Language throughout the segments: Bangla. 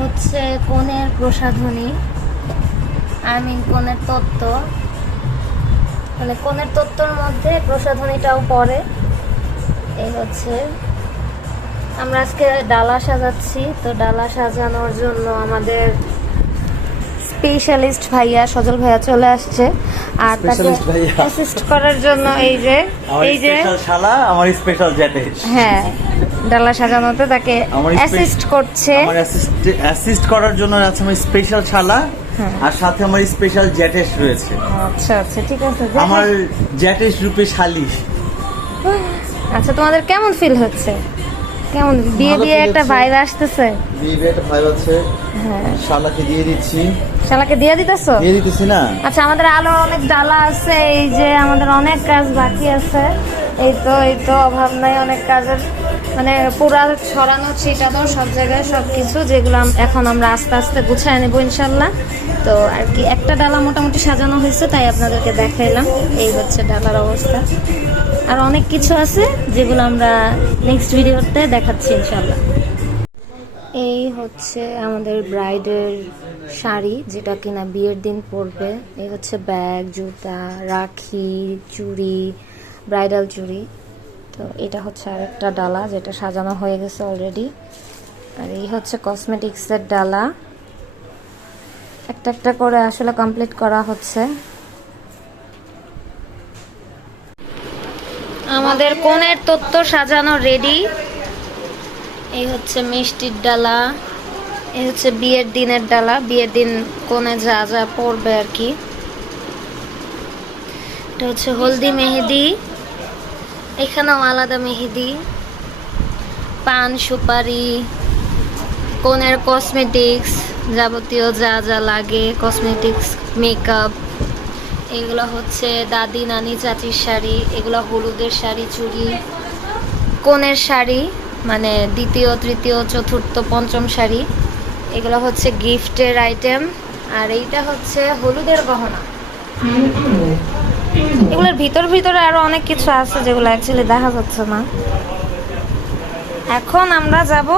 হচ্ছে কনের প্রসাধনী, আই মিন কনের তত্ত্ব, মানে কনের তত্ত্বর মধ্যে প্রসাধনীটাও পড়ে। এই হচ্ছে, আমরা আজকে ডালা সাজাচ্ছি, তো ডালা সাজানোর জন্য আমাদের স্পেশালিস্ট ভাইয়া সজল ভাইয়া চলে আসছে, আর তাকে অ্যাসিস্ট করার জন্য এই যে শালা আমার স্পেশাল জ্যাটে, হ্যাঁ, ডালা সাজানোতে তাকে অ্যাসিস্ট করছে। আমার অ্যাসিস্ট করার জন্য আছে আমার স্পেশাল শালা, আর সাথে আমার স্পেশাল জ্যাটেশ রয়েছে। আচ্ছা আচ্ছা, ঠিক আছে। আমার জ্যাটেশ রূপে শালি। আচ্ছা, তোমাদের কেমন ফিল হচ্ছে? কেমন বিয়ে বিয়ে একটা ভাইব আসতেছে? বিয়ে বিয়ে একটা ভাইব আছে। হ্যাঁ, শালাকে দিয়ে দিচ্ছি। শালাকে দিয়ে দিতেছো? দিয়ে দিতেছি না। আচ্ছা, আমাদের আলো অনেক ডালা আছে, এই যে আমাদের অনেক কাজ বাকি আছে। এই তো অভাব নাই, অনেক কাজের, মানে পুরা ছড়ানো ছিটানো সব জায়গায় সবকিছু, যেগুলো এখন আমরা আস্তে আস্তে গুছায় নেবো ইনশাল্লাহ। তো আর কি, একটা ডালা মোটামুটি সাজানো হয়েছে, তাই আপনাদেরকে দেখাইলাম। এই হচ্ছে ডালার অবস্থা। আর অনেক কিছু আছে যেগুলো আমরা নেক্সট ভিডিওতে দেখাচ্ছি ইনশাল্লাহ। এই হচ্ছে আমাদের ব্রাইডের শাড়ি, যেটা কিনা বিয়ের দিন পরবে। এই হচ্ছে ব্যাগ, জুতা, রাখি, চুড়ি, ব্রাইডাল চুড়ি। তো এটা হচ্ছে আরেকটা ডালা, যেটা সাজানো হয়ে গেছে অলরেডি। আর এই হচ্ছে কসমেটিক্সের ডালা, একটা একটা করে আসলে কমপ্লিট করা হচ্ছে। আমাদের কনের তত্ত্ব সাজানো রেডি। এই হচ্ছে মিষ্টির ডালা, এই হচ্ছে বিয়ের দিনের ডালা, বিয়ের দিন কোনে যা যা পরবে আর কি। এটা হচ্ছে হলদি মেহেদি, এখানেও আলাদা মেহেদি, পান সুপারি, কনের কসমেটিক্স, যাবতীয় যা যা লাগে কসমেটিক্স, মেকআপ। এগুলো হচ্ছে দাদি নানি চাচির শাড়ি, এগুলো হলুদের শাড়ি, চুড়ি, কনের শাড়ি, মানে দ্বিতীয় তৃতীয় চতুর্থ পঞ্চম শাড়ি। এগুলো হচ্ছে গিফটের আইটেম। আর এইটা হচ্ছে হলুদের গহনা। এগুলোর ভিতরে আরো অনেক কিছু আছে যেগুলো অ্যাকচুয়ালি দেখা যাচ্ছে না। এখন আমরা যাব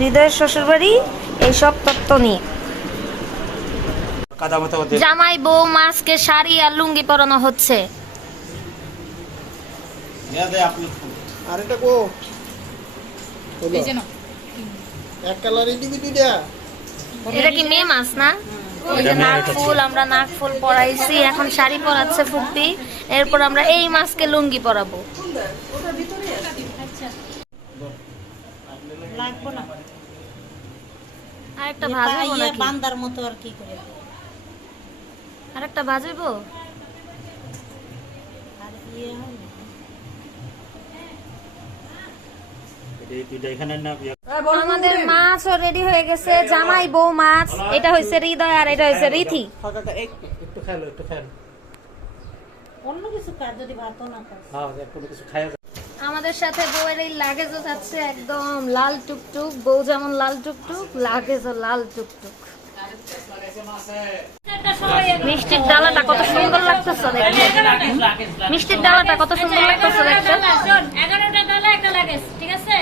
হৃদয়ের শ্বশুরবাড়ি এইসব তত্ত্ব নিয়ে। জামাই বউ মাসকে শাড়ি আর লুঙ্গি পরানো হচ্ছে। এটা কি মেয়ে মাছ না? এই যে নাকফুল, আমরা নাকফুল পরাইছি, এখন শাড়ি পরাচ্ছে ফুপ্পি, এরপর আমরা এই মাছকে লুঙ্গি পরাবো। আরেকটা ভাজবো নাকি? বান্দার মতো আর কি করে? আরেকটা ভাজবো? আমাদের মাছও রেডি হয়ে গেছে, জামাই বউ মাছ। এটা হয়েছে হৃদয় আর এটা হয়েছে রীতি। অন্য কিছু কাজ যদি ভাতও না খায়। আমাদের সাথে বউয়ের এই লাগেজও যাচ্ছে একদম লাল টুকটুক, বউ যেমন লাল টুকটুক, লাগেজও লাল টুকটুক। মিষ্টির ডালাটা কত সুন্দর লাগতেছে দেখতে, মিষ্টির ডালাটা কত সুন্দর লাগতেছে দেখতে। 11টা ডালা একটা লাগেজ, ঠিক আছে?